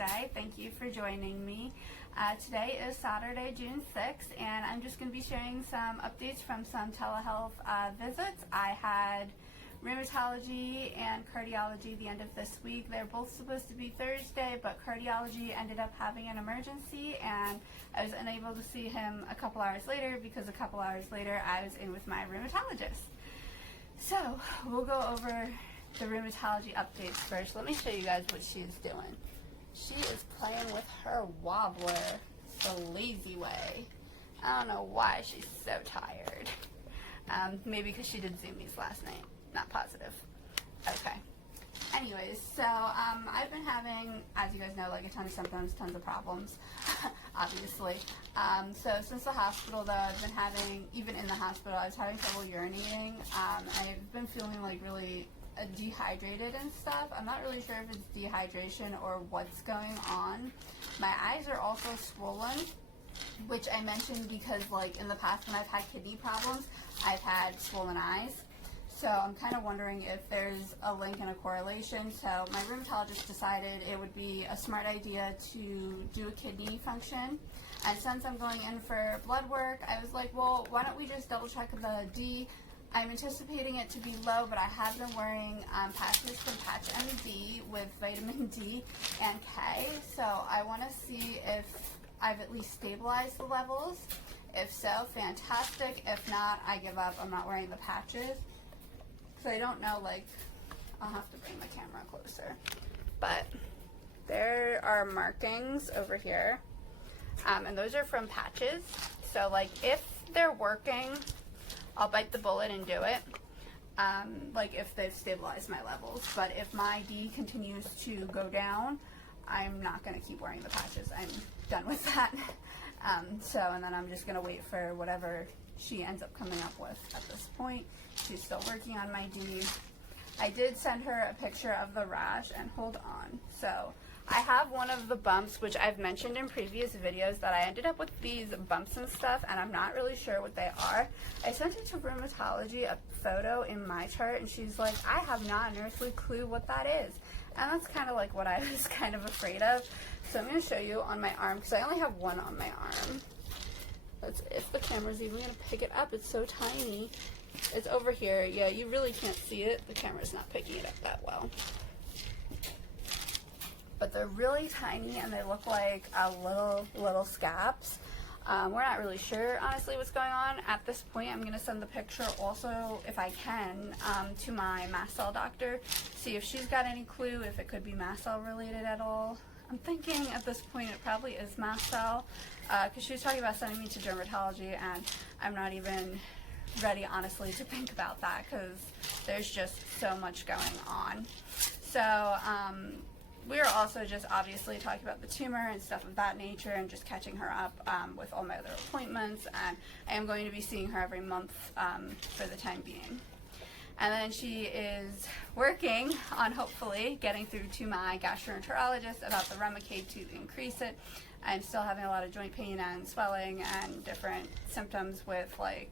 day. Thank you for joining me. Today is Saturday, June 6th, and I'm just going to be sharing some updates from some telehealth visits. I had Rheumatology and Cardiology the end of this week. They're both supposed to be Thursday, but Cardiology ended up having an emergency, and I was unable to see him a couple hours later because a couple hours later I was in with my rheumatologist. So we'll go over the rheumatology updates first. Let me show you guys what she's doing. She is playing with her wobbler the lazy way. I don't know why she's so tired. Maybe because she did Zoomies last night. Not positive. Okay. Anyways, so I've been having, as you guys know, like a ton of symptoms, tons of problems, obviously. So since the hospital, though, I've been having, even in the hospital, I was having trouble urinating. I've been feeling like really dehydrated and stuff. I'm not really sure if it's dehydration or what's going on. My eyes are also swollen, which I mentioned because, like, in the past when I've had kidney problems, I've had swollen eyes. So I'm kind of wondering if there's a link and a correlation. So my rheumatologist decided it would be a smart idea to do a kidney function. And since I'm going in for blood work, I was like, well, why don't we just double check the D? I'm anticipating it to be low, but I have been wearing patches from Patch MD with vitamin D and K. So I want to see if I've at least stabilized the levels. If so, fantastic. If not, I give up. I'm not wearing the patches. So I don't know, like, I'll have to bring the camera closer. But there are markings over here, and those are from patches. So, like, if they're working, I'll bite the bullet and do it, like if they've stabilized my levels. But if my D continues to go down, I'm not going to keep wearing the patches. I'm done with that. And then I'm just going to wait for whatever she ends up coming up with at this point. She's still working on my D. I did send her a picture of the rash, and hold on. So I have one of the bumps, which I've mentioned in previous videos that I ended up with these bumps and stuff, and I'm not really sure what they are. I sent it to Rheumatology, a photo in my chart, and she's like, I have not an earthly clue what that is. And that's kind of like what I was kind of afraid of. So I'm going to show you on my arm, because I only have one on my arm. That's if the camera's even going to pick it up. It's so tiny. It's over here. Yeah, you really can't see it. The camera's not picking it up that well. But they're really tiny, and they look like little scabs. We're not really sure, honestly, what's going on. At this point, I'm going to send the picture also, if I can, to my mast cell doctor, see if she's got any clue, if it could be mast cell related at all. I'm thinking at this point it probably is mast cell, because she was talking about sending me to dermatology, and I'm not even ready, honestly, to think about that, because there's just so much going on. So we are also just obviously talking about the tumor and stuff of that nature, and just catching her up with all my other appointments, and I am going to be seeing her every month for the time being. And then she is working on hopefully getting through to my gastroenterologist about the Remicade to increase it. I'm still having a lot of joint pain and swelling and different symptoms with, like,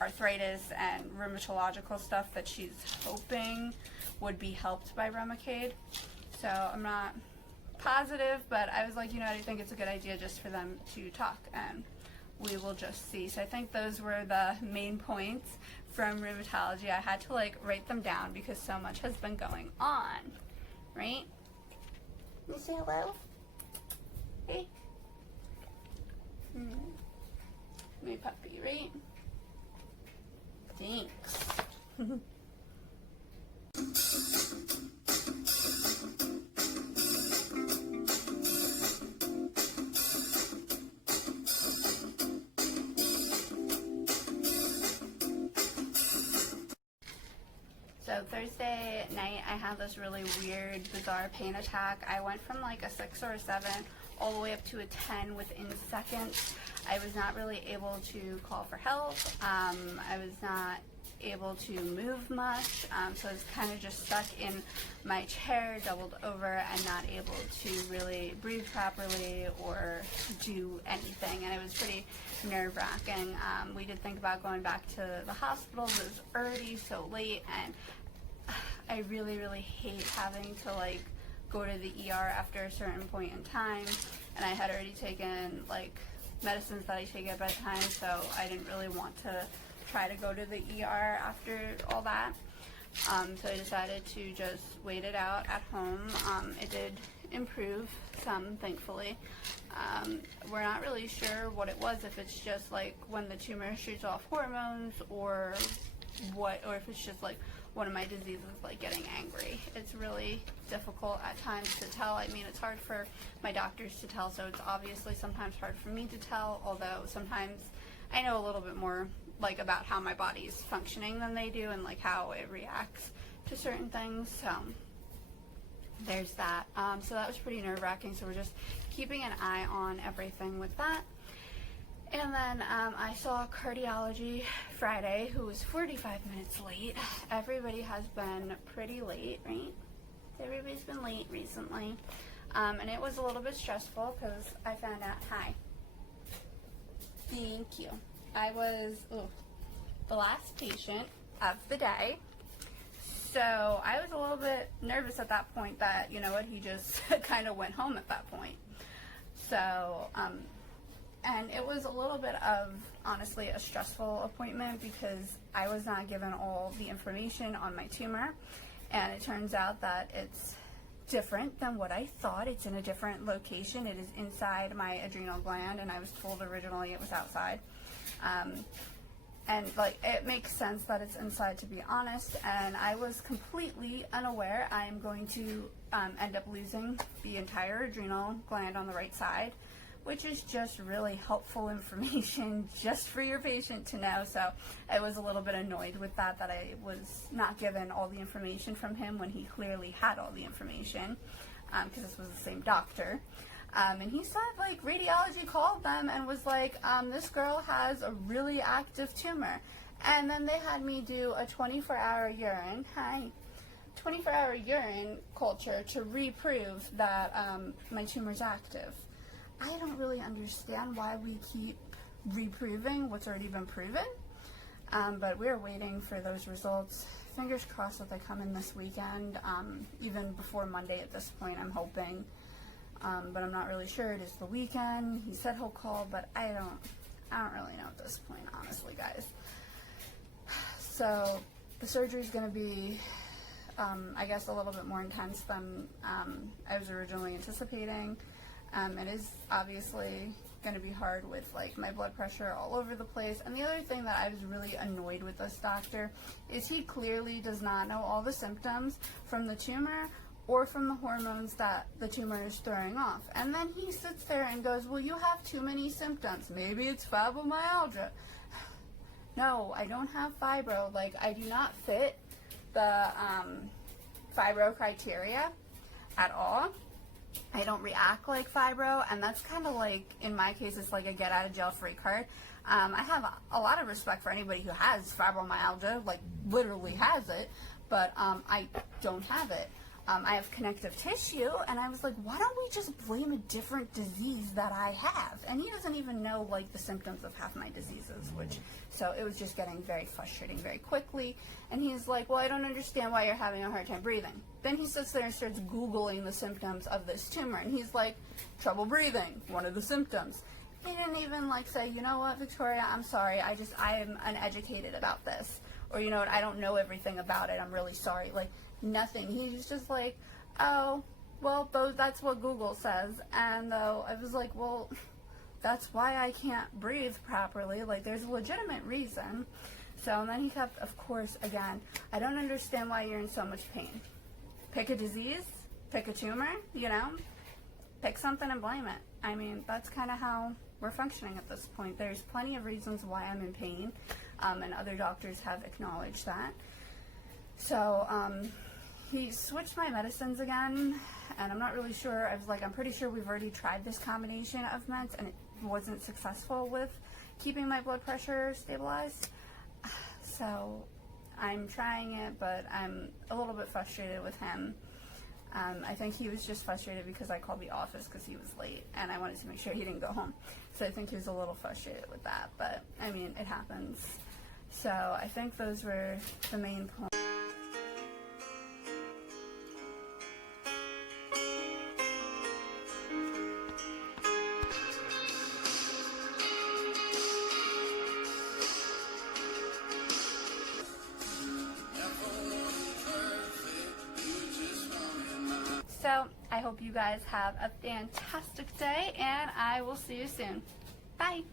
arthritis and rheumatological stuff that she's hoping would be helped by Remicade. So I'm not positive, but I was like, you know, I think it's a good idea just for them to talk, and we will just see. So I think those were the main points from rheumatology. I had to, like, write them down because so much has been going on, right? You say hello? Hey. My puppy, right? Thanks. So Thursday night, I had this really weird, bizarre pain attack. I went from like a 6 or a 7 all the way up to a 10 within seconds. I was not really able to call for help. I was not able to move much, so I was kind of just stuck in my chair, doubled over, and not able to really breathe properly or do anything, and it was pretty nerve-wracking. We did think about going back to the hospital, but it was already so late, and I really, really hate having to, like, go to the ER after a certain point in time, and I had already taken like medicines that I take at bedtime, so I didn't really want to try to go to the ER after all that. So I decided to just wait it out at home. It did improve some, thankfully. We're not really sure what it was, if it's just like when the tumor shoots off hormones or what, or if it's just like one of my diseases like getting angry. It's really difficult at times to tell. I mean, it's hard for my doctors to tell, so it's obviously sometimes hard for me to tell, although sometimes I know a little bit more like about how my body's functioning than they do, and like how it reacts to certain things. So there's that. So that was pretty nerve-wracking, so we're just keeping an eye on everything with that. And then I saw Cardiology Friday, who was 45 minutes late. Everybody has been pretty late, right? Everybody's been late recently. And it was a little bit stressful because I found out, hi. Thank you. I was the last patient of the day. So I was a little bit nervous at that point that, you know what, he just kind of went home at that point. So, and it was a little bit of, honestly, a stressful appointment because I was not given all the information on my tumor, and it turns out that it's different than what I thought. It's in a different location. It is inside my adrenal gland, and I was told originally it was outside. And like, it makes sense that it's inside, to be honest, and I was completely unaware I am going to end up losing the entire adrenal gland on the right side, which is just really helpful information just for your patient to know. So I was a little bit annoyed with that I was not given all the information from him when he clearly had all the information, because this was the same doctor. And he said, like, radiology called them and was like, this girl has a really active tumor. And then they had me do a 24-hour urine, 24-hour urine culture to reprove that my tumor's active. I don't really understand why we keep reproving what's already been proven, but we're waiting for those results. Fingers crossed that they come in this weekend, even before Monday at this point, I'm hoping. But I'm not really sure. It is the weekend. He said he'll call, but I don't really know at this point, honestly, guys. So the surgery is going to be, I guess, a little bit more intense than I was originally anticipating. It is obviously going to be hard with like my blood pressure all over the place. And the other thing that I was really annoyed with this doctor is he clearly does not know all the symptoms from the tumor or from the hormones that the tumor is throwing off. And then he sits there and goes, well, you have too many symptoms. Maybe it's fibromyalgia. No, I don't have fibro. Like, I do not fit the fibro criteria at all. I don't react like fibro, and that's kind of like, in my case, it's like a get out of jail free card. I have a lot of respect for anybody who has fibromyalgia, like literally has it, but I don't have it. I have connective tissue, and I was like, why don't we just blame a different disease that I have? And he doesn't even know like the symptoms of half my diseases, so it was just getting very frustrating very quickly. And he's like, well, I don't understand why you're having a hard time breathing. Then he sits there and starts Googling the symptoms of this tumor, and he's like, trouble breathing, one of the symptoms. He didn't even like say, you know what, Victoria, I'm sorry, I am uneducated about this. Or, you know what, I don't know everything about it, I'm really sorry. Like, nothing. He's just like, oh, well, that's what Google says. And though I was like, well, that's why I can't breathe properly. Like, there's a legitimate reason. So, and then he kept, of course, again, I don't understand why you're in so much pain. Pick a disease, pick a tumor, you know, pick something and blame it. I mean, that's kind of how we're functioning at this point. There's plenty of reasons why I'm in pain, and other doctors have acknowledged that. So, he switched my medicines again, and I'm not really sure. I was like, I'm pretty sure we've already tried this combination of meds, and it wasn't successful with keeping my blood pressure stabilized. So I'm trying it, but I'm a little bit frustrated with him. I think he was just frustrated because I called the office because he was late, and I wanted to make sure he didn't go home. So I think he was a little frustrated with that, but I mean, it happens. So I think those were the main points. I hope you guys have a fantastic day, and I will see you soon. Bye!